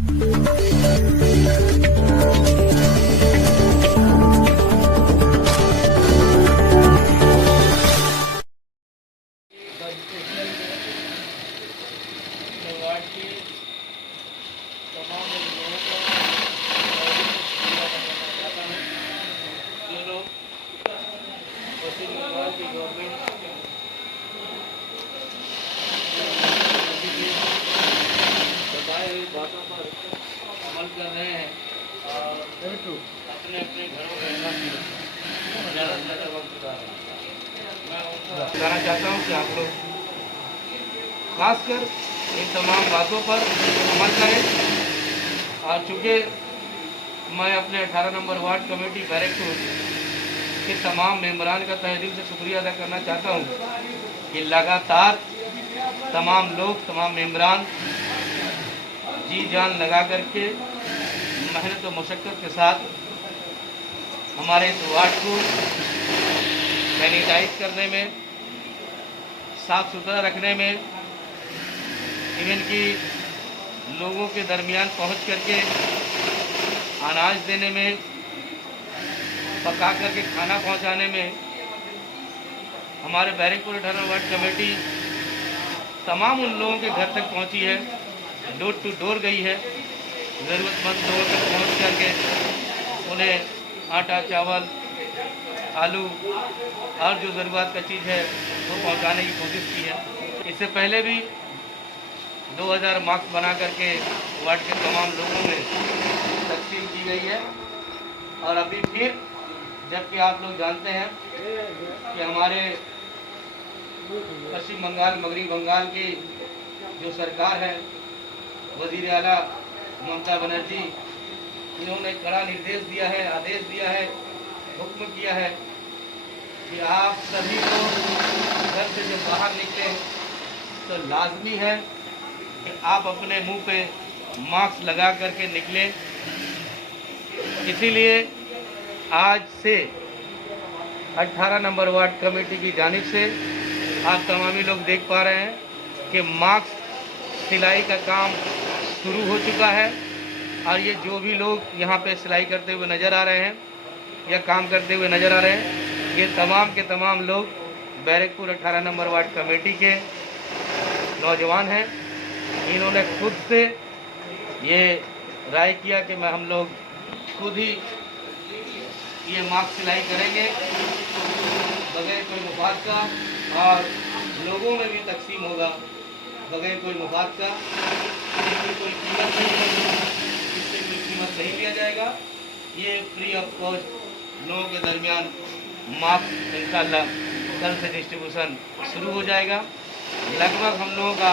पश्चिम बंगाल की गवर्नमेंट बताए हुई बातों पर अमल कर रहे हैं और अपने अपने घरों में ज़्यादा से ज़्यादा वक्त गुजार रहे हैं। मैं उनका कहना चाहता हूँ कि आप लोग खासकर इन तमाम बातों पर अमल करें। और चूँकि मैं अपने 18 नंबर वार्ड कमेटी बैरकपुर के तमाम मेंबरान का तहे दिल से शुक्रिया अदा करना चाहता हूँ कि लगातार तमाम लोग, तमाम मेंबरान जी जान लगा करके मेहनत और मशक्क़त के साथ हमारे इस वार्ड को सैनिटाइज करने में, साफ़ सुथरा रखने में, इवन कि लोगों के दरमियान पहुंच करके अनाज देने में, पका करके खाना पहुंचाने में हमारे बैरकपुर 18 वार्ड कमेटी तमाम उन लोगों के घर तक पहुंची है, डोर टू डोर गई है, ज़रूरतमंद लोगों तक पहुंच करके उन्हें आटा, चावल, आलू और जो ज़रूरत का चीज़ है वो पहुंचाने की कोशिश की है। इससे पहले भी 2000 मास्क बना करके वार्ड के तमाम लोगों में तकसीम की गई है। और अभी फिर, जबकि आप लोग जानते हैं कि हमारे पश्चिम बंगाल, मगरबी बंगाल की जो सरकार है, वज़ीर आला ममता बनर्जी, इन्होंने कड़ा निर्देश दिया है, आदेश दिया है, हुक्म किया है कि आप सभी लोग घर से जब बाहर निकलें तो लाजमी है कि आप अपने मुंह पे मास्क लगा करके निकलें। इसीलिए आज से 18 नंबर वार्ड कमेटी की जानिब से आप तमामी लोग देख पा रहे हैं कि मास्क सिलाई का काम शुरू हो चुका है। और ये जो भी लोग यहाँ पे सिलाई करते हुए नज़र आ रहे हैं या काम करते हुए नज़र आ रहे हैं, ये तमाम के तमाम लोग बैरकपुर 18 नंबर वार्ड कमेटी के नौजवान हैं। इन्होंने खुद से ये राय किया कि हम लोग खुद ही ये मास्क सिलाई करेंगे बगैर कोई मुफाद का, और लोगों में भी तकसीम होगा बगैर कोई मुफाद का। इसकी कोई कीमत नहीं होगी, इससे कोई कीमत नहीं लिया जाएगा। ये फ्री ऑफ कॉस्ट लोगों के दरमियान मास्क इंशाल्लाह कल से डिस्ट्रीब्यूशन शुरू हो जाएगा। लगभग हम लोगों का